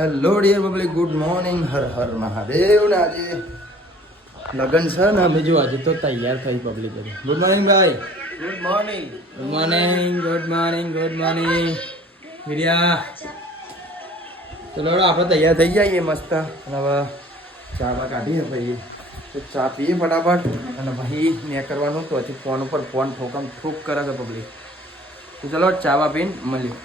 Hello dear public good morning Har Har Mahadev ને આજે લગન છે ને અમે જો આજે તો તૈયાર થઈ પબ્લિક ગુડ મોર્નિંગ ભાઈ. Good morning good morning good morning good morning વિડિયા ચલો આપણે તૈયાર થઈ જઈએ મસ્ત. અને હવે ચા બા કાઢીએ ભાઈ તો ચા પીએ ફટાફટ. અને ભાઈ ને કરવાનું તો હજી ફોન ઉપર ફોન ઠોકમ ઠોક કરે છે પબ્લિક તો ચલો ચા બા પીને મળીએ.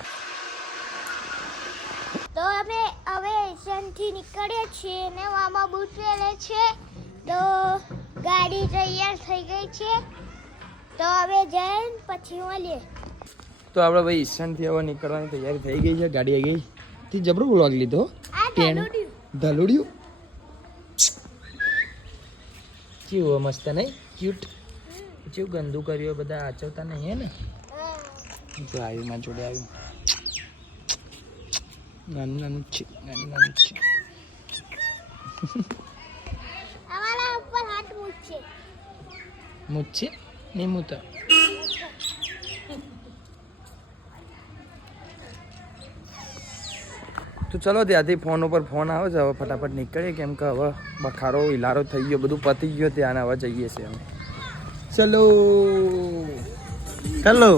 તો અમે હવે એશિયનથી નીકળીએ છીએ ને મામા બૂટ પહેરે છે. તો ગાડી તૈયાર થઈ ગઈ છે. તો હવે જઈને પછી મળીએ તો આપણે ભાઈ ઈશાનથી હવે નીકળવાની તૈયારી થઈ ગઈ છે. ગાડી આવી ગઈ તે જબરો વ્લોગ લીધો? ધલુડ્યું. કેવું મસ્ત નહીં? ક્યુટ કેવું ગંદુ કર્યું બધા આચવતા નહીં હે ને? જો આવ્યું માં જોડે આવ્યું નાનું નાનું છે નાનું નાનું છે અમારા ઉપર હાથ છે મૂત તો ચલો ત્યાંથી ફોન ઉપર ફોન આવે છે હવે ફટાફટ નીકળીએ કેમ કે હવે બખારો ઇલારો થઈ ગયો બધું પતી ગયો ત્યાં હવે જઈએ છીએ અમે. ચલો. હેલો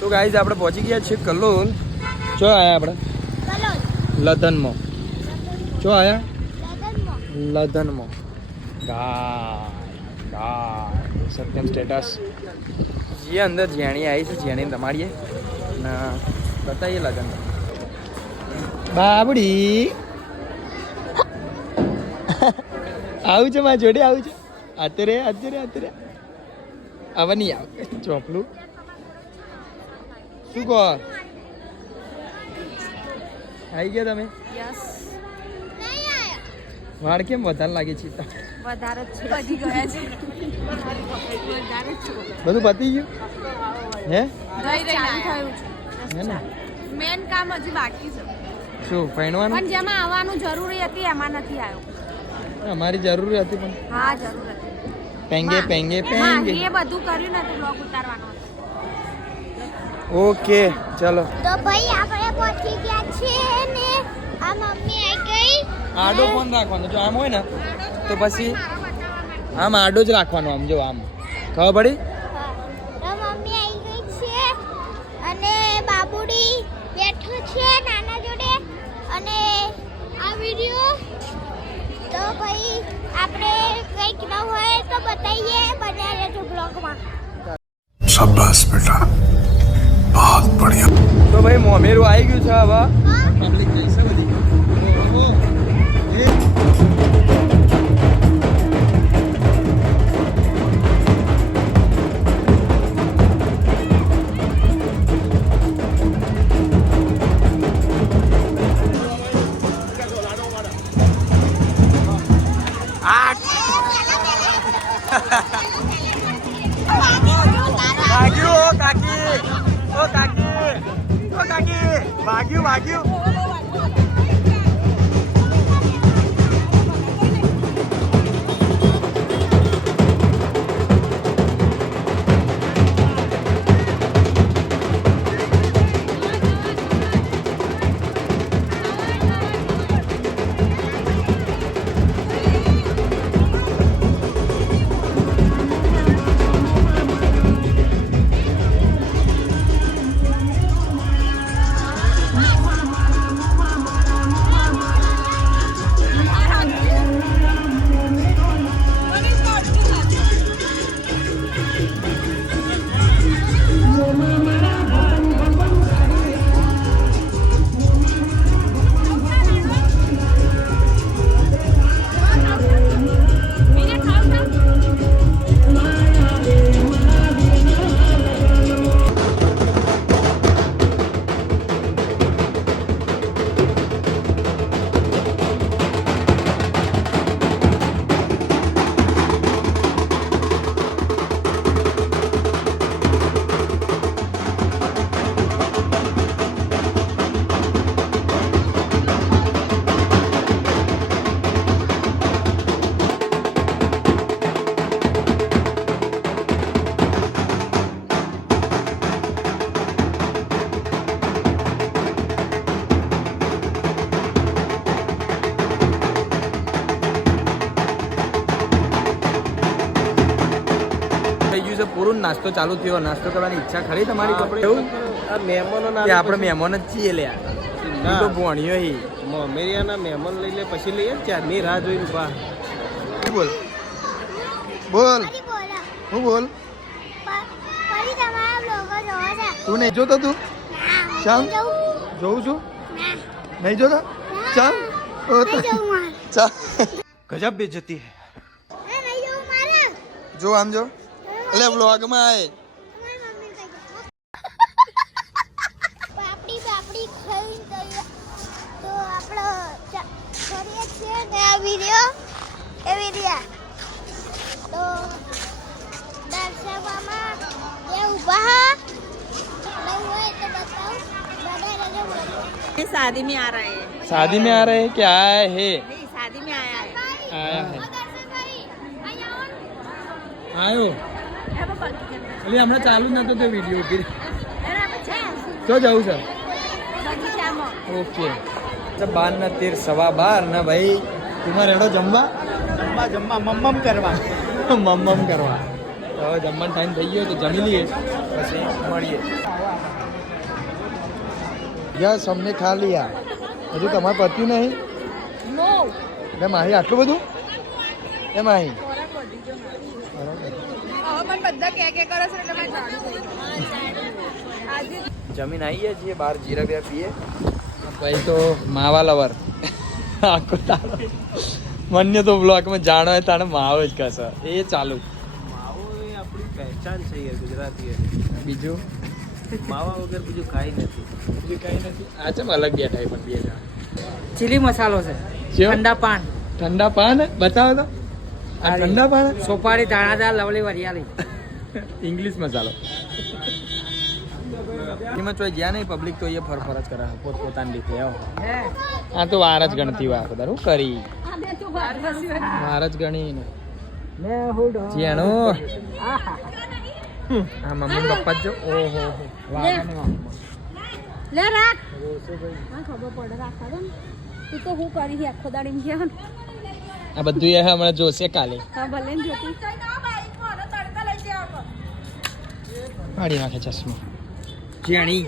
તો ગાઈઝ આપણે પહોંચી ગયા છીએ કલોલ. જો આયા આપણે? લધનમાં. જો આયા? લધનમાં. ગાય ગાય. સત્યમ સ્ટેટસ જે અંદર જેણી આવી છે જેણી તમારીએ ને, બતાવીએ લગન બાબડી. આવું છે મારા જોડે, આવું છે? અત્યારે અત્યારે અત્યારે હવે નહીં આવે ચોપલું શું કહો? આવી ગયા તમે? યસ. નહીં આયા વાળ કેમ વધારે લાગે છે? વધારે જ છે. વધી ગયા છે. વધારે જ છે. બધું પતી ગયું? હે? ને? મેન કામ હજી બાકી છે. શું પૈણવાનું પણ જેમાં આવવાનું જરૂરી હતી એમાં નથી આવ્યો. અમારી જરૂરી હતી પણ. હા જરૂર પેંગે પેંગે હા પેંગે. એ બધું કર્યું નથી બ્લોગ ઉતારવાનો. ઓકે ચલો. તો ભાઈ આપણે પહોંચી ગયા છે ને આ મમ્મી આવી ગઈ. આડો ફોન રાખવાનો જો આમ હોય ને તો પછી આમ આડો જ રાખવાનો આમ જો આમ. ખબર પડી? હા. તો મમ્મી આવી ગઈ છે અને બાબુડી બેઠો છે નાના જોડે. અને આ વીડિયો તો ભાઈ આપણે કંઈક ન હોય તો બતાઈએ બન્યા રહેજો બ્લોગમાં. શાબાશ બેટા. બહુત બઢિયા. તો ભાઈ મોમેરું આવી ગયું છે હવે. પબ્લિક જઈશે કાકી ઓ કાકી ઓ કાકી ભાગ્યું ભાગ્યું નાસ્તો ચાલુ થયો. નાસ્તો કરવાની ઈચ્છા ખરી તમારી કપડે? એવું? મહેમાનો કે આપણે મહેમાન જ છીએ લ્યા તો ભણ્યો હી. મોમેરિયાના મહેમાન લઈ લે પછી લઈએ ને ચારની રાહ જોઈને ઊભા. બોલ. બોલ. હું બોલ? પ- ફરી તમારા બ્લોગો જોવો છે તું નહીં જોતો તું? ચાલ. જોઉં. જોઉં છું? નહીં જોતો? ચાલ. ઓ તો નહીં જોઉં મારે. ચાલ. ગજબ બેજતી હે. ના, નહીં જોઉં મારે. જો આમ જો. એટલે વ્લોગમાં આય તમારી મમ્મી કઈ પાપડી પાપડી ખાઈ તૈયાર તો આપણો ચ- કરીએ છીએ ને આ વિડીયો એ વિડીયો તો દર્શકમાં જે ઊભા હા નહીં હોય તો બતાવું બધા રજા બોલો शादी में आ रहे हैं शादी में आ रहे हैं क्या आए है नहीं शादी में आया है आया है દર્શકભાઈ એટલે હમણાં ચાલુ જ નતો તે વીડિયો કે તો જવું છે? ઓકે. બારના તેર સવા બાર. ને ભાઈ તુમારે એડો જમવા? જમવા જમવા મમ્મમ કરવા. મમ્મમ કરવા. હવે જમવાનો ટાઈમ થઈ ગયો તો જમી લઈએ. પછી મળીએ. યસ અમને ખા લિયા હજુ તમારે પત્યું નહીં? એટલે માહી આટલું બધું? એ માહી? બધા કે કે કરો છો એટલે મેં જાણું જમીન આવીએ છીએ બહાર જીરા બે પીએ. ભાઈ તો માવા લવર આખો તારો. મને તો બ્લોકમાં જાણો હોય તાણે માવો જ કહેશે એ ચાલુ. માવો એ આપણી પહેચાન છે યાર ગુજરાતી બીજું? માવા વગર બીજું કાંઈ નથી. બીજું કઈ નથી. આ ચમ અલગ બેઠા છે પણ બે જણા. ચીલી મસાલો છે? ઠંડા પાન. ઠંડા પાન? બતાવો તો. આ ઠંડા પાન? સોપારી દાણાદાર લવલી વરિયાળી. ઇંગ્લિશ મસાલો કિંમત ચોય જ્યાં નહીં પબ્લિક તો એ ફર ફર જ કરે. પોત પોતાની રીતે આવો આ તો વાર જ ગણતી વાર બધા હું કરી. વાર જ ગણી ને. જેણો હા મમ્મી પપ્પા જો ઓહો લે. રાખ. ખબર પડે રાખવા તું તો હું કરી આખો દાડી ગયા આ બધું એ હમણાં જોશે કાલે. હા ભલે જોતી. પાડી નાખે ચશ્મા. જેણી.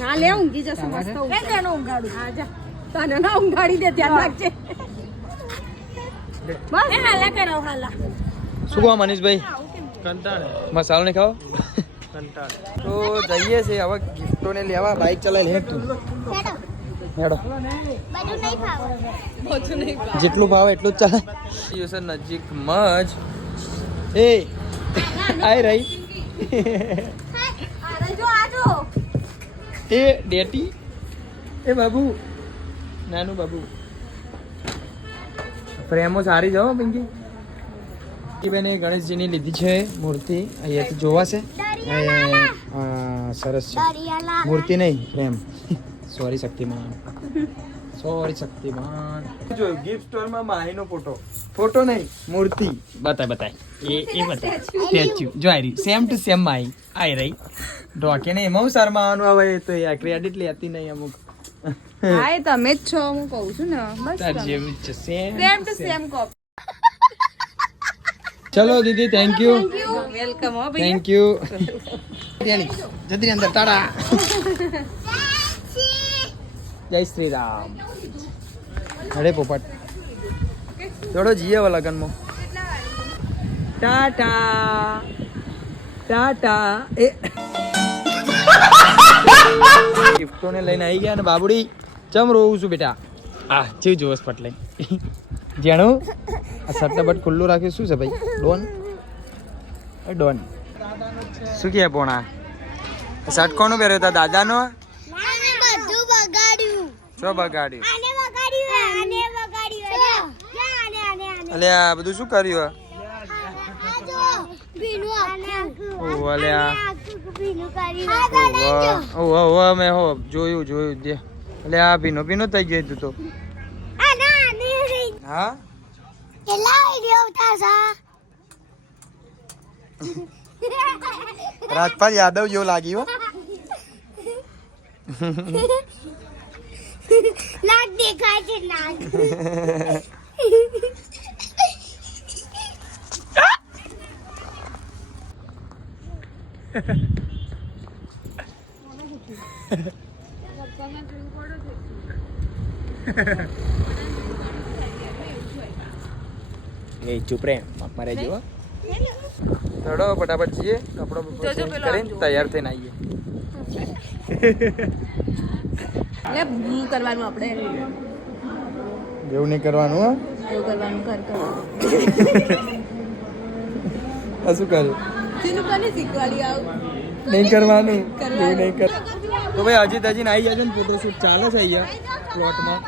હા લે ઊંઘી જશે મસ્ત ઊંઘ. તેનો ઊંઘાડું. હા જા. તને ના ઊંઘાડી દે ધ્યાન રાખજે. બસ. એ હાલા કરો હાલા. શું કહો મનીષભાઈ? કંટાળે. મસાલો નહીં ખાઓ તો જઈએ છે હવે ગિફ્ટોને લેવા બાઇક ચલાવી લે તું. હેડો. હેડો. બધું નહીં ખાવું. જેટલું ભાવે એટલું જ ચાલે નજીક નજીકમાં જ. એ આય રહી એ ડેટી? એ બાબુ. નાનું બાબુ. પ્રેમો સારી જાઓ પિંકી. બેને ગણેશજીની લીધી છે મૂર્તિ. અહીંયાથી જોવાશે સરસ છે. મૂર્તિ નહીં પ્રેમ સોરી શક્તિમાન. સોરી શક્તિમાન. જો ગિફ્ટ સ્ટોરમાં માહીનો ફોટો ફોટો નહીં મૂર્તિ. બતાય બતાય. એ એ બતાય. સ્ટેચ્યુ જો આઈ રહી સેમ ટુ સેમ માહી. આઈ રહી. ડોકે ને એમાં શરમાવાનું આવે તો યાર ક્રેડિટ લેતી નહીં અમુક. હાય તમે જ છો હું કહું છું ને. બસ તાર જેવું જ છે. સેમ સેમ ટુ સેમ કોપ ચલો દીદી થેન્ક યુ વેલકમ હો ભાઈ થેન્ક યુ જતી અંદર તાડા જય શ્રી રામ અરે પોપટ. થોડો જીએ હવે લગનમાં. ટાટા. ટાટા. એ. ગિફ્ટોને લઈને આવી ગયા ને બાબુડી, ચમ રોવું છું બેટા? આ, જેવી જોશ પટલે. જાણું, આ શર્ટ બટ ખુલ્લું રાખ્યું, શું છે ભાઈ? ડોન? ડોન. શું કહે પોણા? શર્ટ કોનું પહેર્યો હતા? દાદાનો? શું બગાડ્યું આને બગાડ્યું આને બગાડ્યું જો આને આને આને. અલે આ બધું શું કર્યું આ જો ભીનું આખું. ઓ અલે આ. ભીનું કર્યું નાખ્યું. ઓહ ઓ મે હો જોયું જોયું દે. અલે આ ભીનો ભીનો થઈ ગયો તું તો. આ ના ને હા? એલા વિડિયો ઉતારશા રાજપાલ યાદવ જેવું લાગ્યું હો. નાક દેખાય છે નાક એ ચૂપ રે મારે જો ચડો ફટાફટ જઈએ કપડો બપડો change કરીને તૈયાર થઈને આવીએ એટલે હું કરવાનું આપણે. એવું નહીં કરવાનું હા. એવું કરવાનું કર કર. શું કરે? સીનું કને શીખવાડી આવું. નહીં કરવાનું. એવું નહીં કર. તો ભાઈ હજી તજી આવી જાય છે ને ફોટોશૂટ ચાલે છે અહીંયા પ્લોટમાં?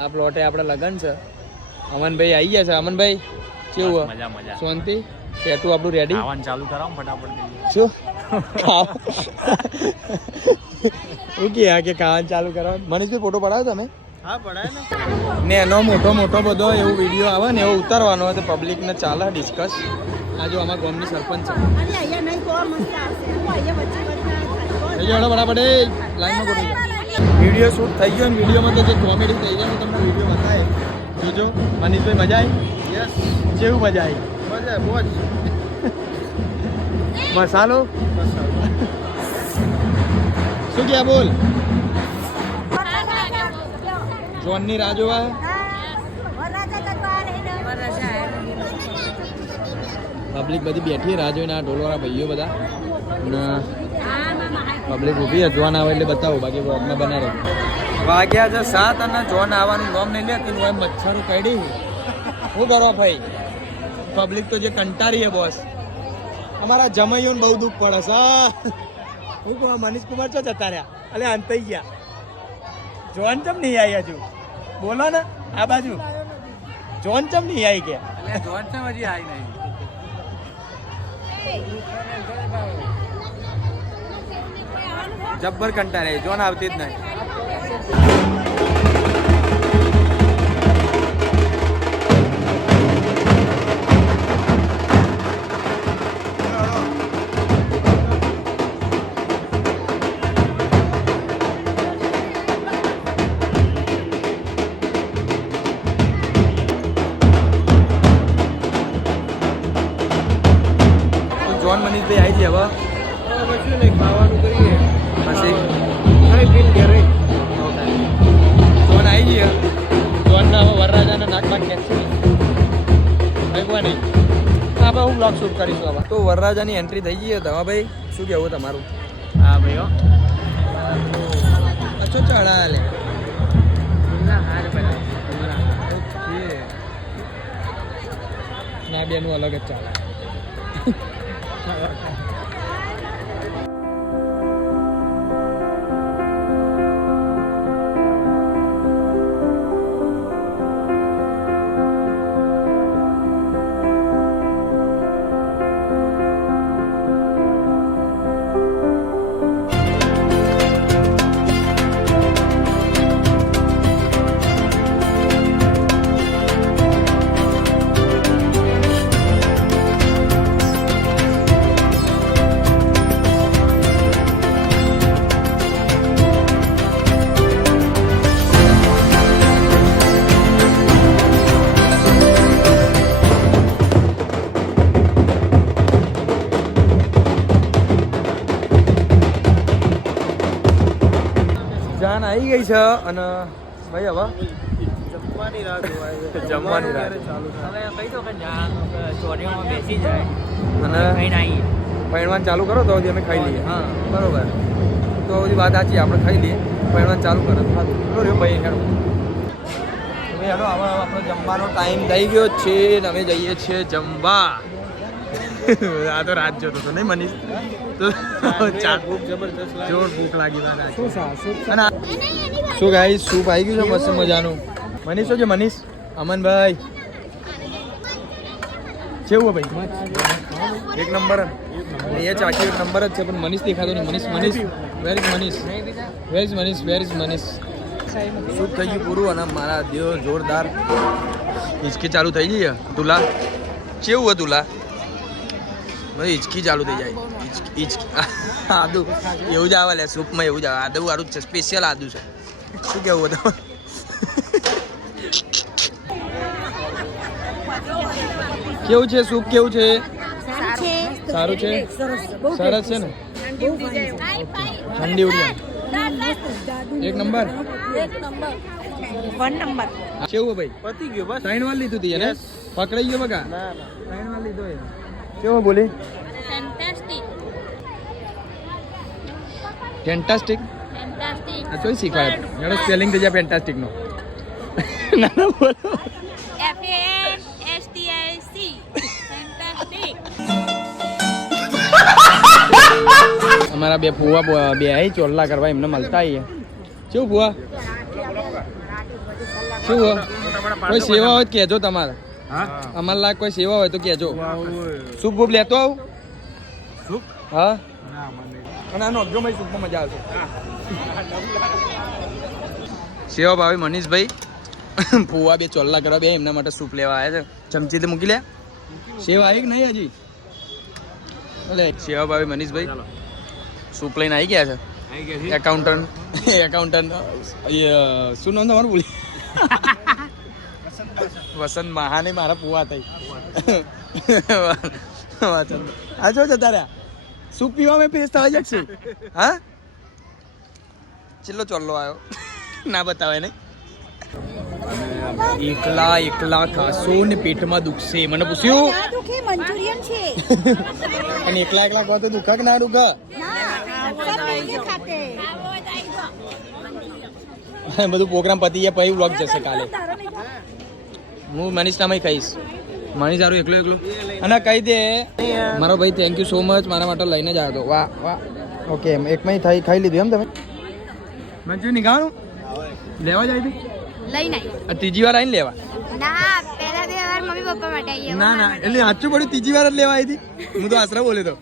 આ પ્લોટે આપણે લગન છે. અમનભાઈ આવી ગયા છે. અમનભાઈ કેવું મજા મજા. શાંતિ? ટેટુ આપણું રેડી આવવાનું ચાલુ કરાવો ફટાફટ. શું? ખાવ શું કે કે ખાવાનું ચાલુ કરવા? મનીષભાઈ ફોટો પડાવ્યો તમે? હા પડાય ને. એનો મોટો મોટો બધો એવો વીડિયો આવે ને એવો ઉતારવાનો હોય તો પબ્લિકને ચાલે ડિસ્કસ આ જો અમારા ગામની સરપંચ છે. હું ગયો બરાબર લાઈનમાં ગોઠવી વીડિયો શૂટ થઈ ગયો ને વિડીયોમાં તો જે કોમેડી થઈ જાય તમને વીડિયો બતાવે. જોજો. મનીષભાઈ મજા આવી? યસ જેવું મજા આવી? મજા મોજ મસાલો? શું ક્યાં બોલ? જોનની રાહ જોવા? પબ્લિક બધી બેઠી રાહ જોઈને આ ઢોલવાળા ભાઈઓ બધા. પબ્લિક ઊભી જોન આવે એટલે બતાવો, બાકી બ્લોગમાં બના રહે વાગ્યા છે સાત અને જોન આવવાનું નોમ નહીં લે તું હોય મચ્છરો કાઢી. શું કરો ભાઈ? પબ્લિક તો જે કંટારી છે બોસ અમારા જમૈયોને બહુ દુઃખ પડે છે. હું. કહું મનીષ કુમાર છો જતા રહ્યા? અલે અંતઈ ગયા. જોન ચમ નહીં આવી હજુ? બોલો ને આ બાજુ. જોન ચમ નહીં આવી ગયા? જોન ચમ હજી આવી નહીં. જબ્બર કંટાળે જોન આવતી જ નહીં. મનીષભાઈ આવી ગયા હવે પછી નહીં ખાવાનું કરીએ. પછી ખાઈ પીને ઘરે. જોન આવી ગયો. જોનના હવે વરરાજાના નાક નાક કેન્સલ ભગવાની આપણે હું બ્લોગ શૂટ કરીશું હવે. તો વરરાજાની એન્ટ્રી થઈ ગઈ હતા ભાઈ શું કહેવું તમારું? હા ભાઈ હો. અચ્છો ચડા લે ના બેનું અલગ જ ચાલે Gracias. છે અને ભાઈ હવે જમવાની રાહ જોવાય જમવાની રાહ. ચાલુ હવે કે ચોરીઓમાં બેસી જાય. અને કઈ પૈણવાન ચાલુ કરો તો અમે ખાઈ લઈએ. હા. બરોબર. તો બધી વાત સાચી આપણે ખાઈ લઈએ. પૈણવાન ચાલુ કરો સારું. રહ્યો ભાઈ હેડો. હવે હેડો હવે આપણો જમવાનો ટાઈમ થઈ ગયો છે અને અમે જઈએ છીએ જમવા. આ તો રાત જોતો હતો નહીં મનીષ? તો ચા ખૂબ જબરદસ્ત જોર ભૂખ લાગી અને શું ગાઈ સૂપ આવી ગયું છે મસ્ત મજાનું. મનીષ શું છે મનીષ? અમનભાઈ. કેવું ભાઈ? એક નંબર એ ચાકી એક નંબર જ છે પણ મનીષ દેખાતો નહીં. Manish Manish. Where is Manish? Where is Manish? Where is Manish? Soup થઈ ગયું પૂરું અને મારા દેવ જોરદાર. હિચકી ચાલુ થઈ ગઈ દુલા. તુલા કેવું હતું તુલા મને હિચકી ચાલુ થઈ જાય. હિચકી આદુ. એવું જ આવે લે સૂપમાં એવું જ આવે. આદુ વાળું છે. સ્પેશિયલ આદુ છે. શું કેવું હતું કેવું છે સૂપ? કેવું છે? સારું છે? સરસ છે બહુ સરસ છે ને? ઠંડી ઉડી એક નંબર? વન નંબર કેવું ભાઈ? પતી ગયો બસ. ત્રણ વાર લીધું હતી એને? પકડાઈ ગયો બગા ના ના. ત્રણ વાર લીધો એ. કેવું બોલી? ફેન્ટાસ્ટિક ફેન્ટાસ્ટિક ફેન્ટાસ્ટિક આ ચોઈ શીખવાય એનો સ્પેલિંગ થઈ જાય ફેન્ટાસ્ટિક નો ના ના બોલો F A S T I C fantastic અમારા બે ફુવા બે આઈ ચોલ્લા કરવા એમને મળતા આવીએ શું ફુવા? શું કોઈ સેવા હોય કહેજો તમારે. અમારા લાયક કોઈ સેવા હોય તો કહેજો. સૂપ બૂપ લેતો આવું? સૂપ? હા. અને આનો અગજો ભાઈ સૂપમાં મજા આવશે. સેવા ભાવી મનીષભાઈ. ફુવા બે ચોલ્લા કરવા બે એમના માટે સૂપ લેવા આવ્યા છે. ચમચી તો મૂકી લે. સેવા આવી કે નહીં હજી? એટલે સેવા ભાવી મનીષભાઈ. સૂપ લઈને આવી ગયા છે. આવી ગયા છે? એકાઉન્ટન્ટ એકાઉન્ટન્ટ શું નામ તમારું બોલી વસંત મહાને મારા પુવા થઈ. આ જો જતા રહ્યા. શું પીવા મેં પેસ્ટ થવા જશે હા? ચિલ્લો ચોલ્લો આવ્યો ના બતાવે નહીં. એકલા એકલા ખાશો ને પેટમાં દુખશે. મને પૂછ્યું? અને એકલા એકલા ખાવ તો દુખક ના દુખા? બધું પ્રોગ્રામ પતી ગયા પછી વ્લોગ જશે કાલે. હું મનીષ નામે કહીશ. મનીષ સારું એકલો એકલો. અને કહી દે મારો ભાઈ થેન્ક યુ સો મચ મારા માટે લઈને જ આવ્યો હતો. વાહ વાહ. ઓકે એક મહી થઈ ખાઈ લીધું એમ તમે? મંચુરી નીકળવાનું લેવા જાય હતી લઈને આ ત્રીજી વાર આવીને લેવા. ના પહેલા બે વાર મમ્મી પપ્પા માટે આવી ના ના એટલે સાચું પડ્યું ત્રીજી વાર જ લેવા આવી હતી? હું તો આશરા બોલ્યો તો.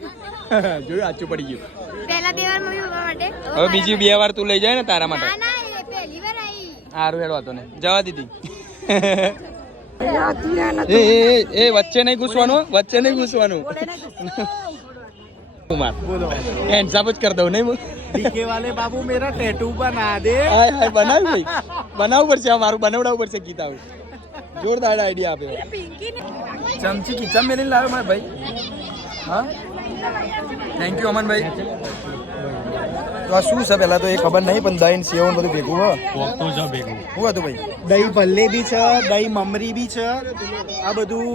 જોયું સાચું પડી ગયું. પહેલા બે વાર મમ્મી પપ્પા માટે. હવે બીજી બે વાર તું લઈ જાય ને તારા માટે. ના ના પહેલી વાર આવી સારું હેડો હતો ને જવા દીધી. એ એ એ વચ્ચે નહીં ઘૂસવાનું વચ્ચે નહીં ઘૂસવાનું. કુમાર હેન્ડસાપ જ કરી દઉં નહીં ડીકે હાય હાય બનાવ ભાઈ. બનાવવું પડશે આ મારું બનાવડાવવું પડશે ગીતા જોરદાર આઈડિયા આપ્યો ચમચી કિચન મેલીને લાવ્યો મારે ભાઈ? હા? થેન્ક યુ અમનભાઈ. તો આ શું છે? પહેલા તો એ ખબર નહીં પણ દહીં સેવ ને બધું ભેગું હોય તો જ ભેગું. શું હતું ભાઈ? દહીં ભલ્લે બી છે દહીં મમરી બી છે આ બધું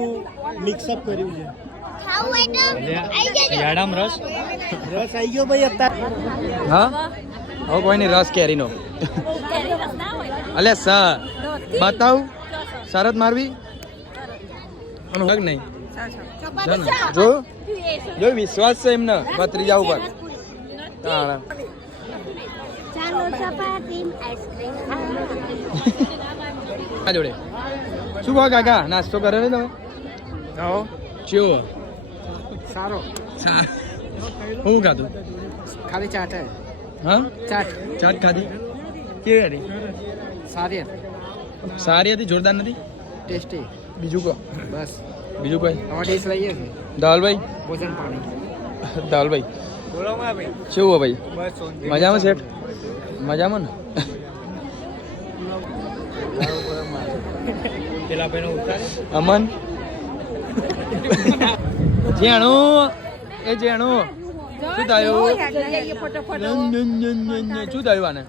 મિક્સઅપ કર્યું છે. શિયાળામાં રસ? રસ આવી ગયો ભાઈ અત્યારે. હા? હવે કોઈ નહીં રસ કેરીનો? અલે સ બતાવ. શરત મારવી? અને નહીં? જો જો. જો વિશ્વાસ છે એમને ભત્રીજા ઉપર. તાણા. આ જોડે. શું કહો કાકા? નાસ્તો કર્યો ને તમે? આવો. ચેવો સારો. હું ખાધું? ખાલી ચાટ હે. હા? ચાટ. ચાટ ખાધી? કેવી હતી? સારી સારી હતી જોરદાર નથી? ટેસ્ટી. બીજું કહો. બસ. બીજું કોઈ? હવે ડીશ લઈએ છે દાલભાઈ? ભોજન પાણી. દાલભાઈ. બોલો ભાઈ. કેવું હો ભાઈ? મજામાં શેઠ મજામાં ને? અમન? જેણું એ જેણું શું થયું. શું થયું આને?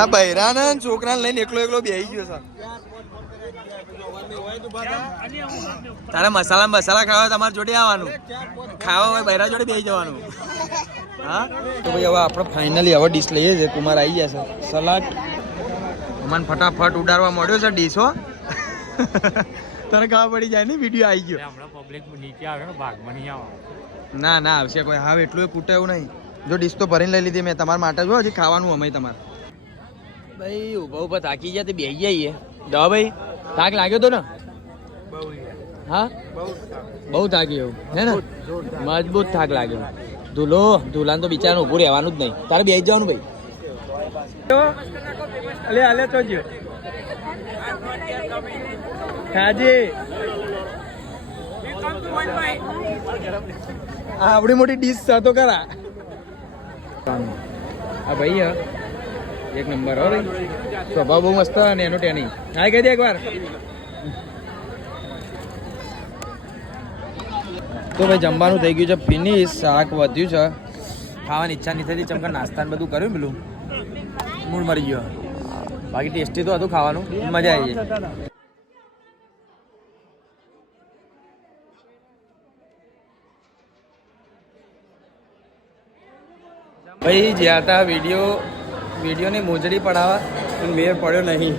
આ બૈરાને છોકરાને લઈને એકલો એકલો બેસી ગયો છે. તારે મસાલા મસાલા ખાવા તમારે જોડે આવવાનું. ખાવા હોય બૈરા જોડે બેસી જવાનું. હા? તો ભાઈ હવે આપણે ફાઇનલી હવે ડીશ લઈએ છીએ કુમાર આવી ગયા છે. સલાડ મન ફટાફટ ઉડાડવા મળ્યો છે ડીશો તને ખબર પડી જાય ને વીડિયો આવી ગયો. હમણાં પબ્લિક નીચે આવે ને નહીં આવે. ના ના આવશે કોઈ. હા એટલું એ ફૂટે એવું નહીં. જો ડીશ તો ભરીને લઈ લીધી મેં તમારા માટે જો હજી ખાવાનું અમે તમારે. ભાઈ ઊભા ઊભા થાકી ગયા તે બેસી જઈએ. દવા ભાઈ. થાક લાગ્યો તો ને? હા? બહુ થાકી. એવું હે ને? મજબૂત થાક લાગ્યો. ધૂલો ધૂલાને તો બિચારાને ઊભું રહેવાનું જ નહીં. તારે બેસી જવાનું ભાઈ. અલે અલે તો જો. હાજી. આ આવડી મોટી ડીશ તો કરા આ ભાઈ એક નંબર, હો સ્વભાવ બહુ મસ્ત અને એનો ટેની હા કહી દે એકવાર. તો ભાઈ જમવાનું થઈ ગયું છે ફિનિશ શાક વધ્યું છે. ખાવાની ઈચ્છા નહીં થતી, ચમકા નાસ્તાને બધું કર્યું પેલું? મૂળ મરી ગયો. બાકી ટેસ્ટી તો હતું ખાવાનું. મજા આવી ગઈ. ભાઈ, જ્યાં ત્યાં વીડિયો વિડીયોને મોજડી પડાવવા પણ મેર પડ્યો નહીં.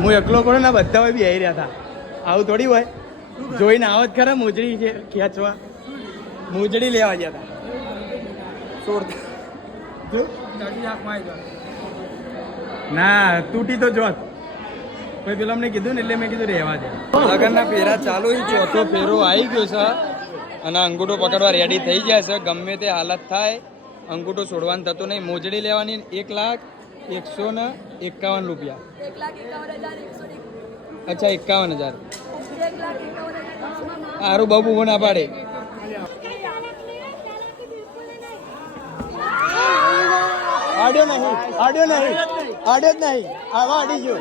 હું એકલો પડ્યો ને બધા બી આવી રહ્યા હતા. આવું થોડી હોય. જોઈને આવત ખરા મોજડી ખેંચવા. મોજડી લેવા ગયા હતા. ના તૂટી તો જોત. પછી પેલા અમને કીધું ને એટલે મેં કીધું રહેવા દે. લગનના ફેરા ચાલુ ચોથો ફેરો આવી ગયો છે. અને અંગૂઠો પકડવા રેડી થઈ ગયા છે. ગમે તે હાલત થાય અંગૂઠો છોડવાનું થતું નહીં. મોજડી લેવાની એક લાખ એકસો ને એકાવન રૂપિયા અચ્છા એકાવન હજાર. સારું બાબુ બહુ ના પાડે. આડ્યો નહીં આડ્યો નહીં આડ્યો જ નહીં. આવા આડી ગયો.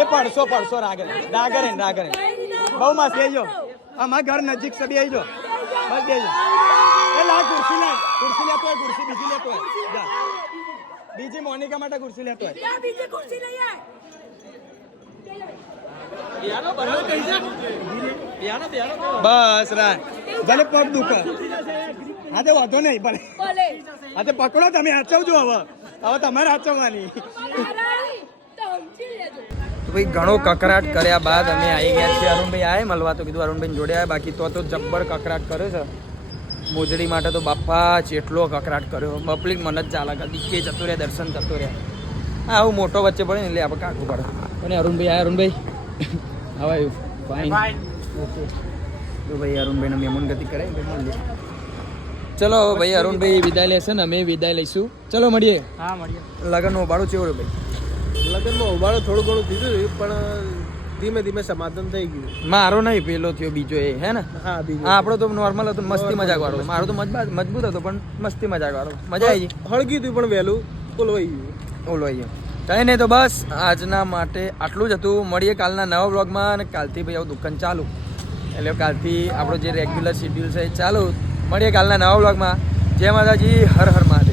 એ પડશો પડશો રાગર. રાગરે રાગરે. બહુ મસ્ત બેજો અમાર ઘર નજીક છે બેજો બસ બેજો એ લા કુર્સી લે કુર્સી લેતો હોય કુર્સી બીજી લેતો હોય. જા. બીજી મોનિકા માટે ખુરશી લેતો હોય. બસ રા ભલે પગ દુખે. હા તે વાંધો નહીં ભલે. હા તે પકડો તમે હાચવજો હવે. હવે તમારે હાચવવાની. તો ભાઈ ઘણો કકરાટ કર્યા બાદ અમે આવી ગયા છીએ અરુણભાઈ. આય મળવા તો કીધું અરુણભાઈ જોડે આવ્યા બાકી તો તો જબ્બર કકરાટ કર્યો છે. મોજડી માટે તો બાપા જેટલો કકરાટ કર્યો. પબ્લિક મને જ ચાલે કરી. કે જતો રહ્યા દર્શન જતો રહ્યા. હા આવું મોટો વચ્ચે પડે ને એટલે આપણે કાકું પડે. અને અરુણભાઈ આ અરુણભાઈ. હવે ફાઇન તો ભાઈ અરુણભાઈને મહેમાન ગતિ કરાય ચલો ભાઈ અરુણભાઈ. વિદાય લેશે ને અમે વિદાય લઈશું. ચલો મળીએ. હા મળીએ. લગનનો ઉભાડો ચેવો ભાઈ? લગ્નમાં ઉબાળો થોડું ઘણું દીધું પણ ધીમે ધીમે સમાધાન થઈ ગયું. મારો નહીં પેલો થયો બીજો એ હે ને? હા બીજો. આપણો તો નોર્મલ હતો મસ્તી મજાક વાળો. મારો તો મજબૂત મજબૂત હતો પણ મસ્તી મજાક વાળો. મજા આવી હળગી હતી પણ વહેલું. ઓલવાઈ ગયું. ઓલવાઈ ગયો. કઈ નહીં તો બસ આજના માટે આટલું જ હતું. મળીએ કાલના નવા બ્લોગમાં અને કાલથી ભાઈ આવું દુકાન ચાલુ. એટલે કાલથી આપણો જે રેગ્યુલર શેડ્યુલ છે એ ચાલુ. મળીએ કાલના નવા બ્લોગમાં જય માતાજી હર હર મહાદેવ.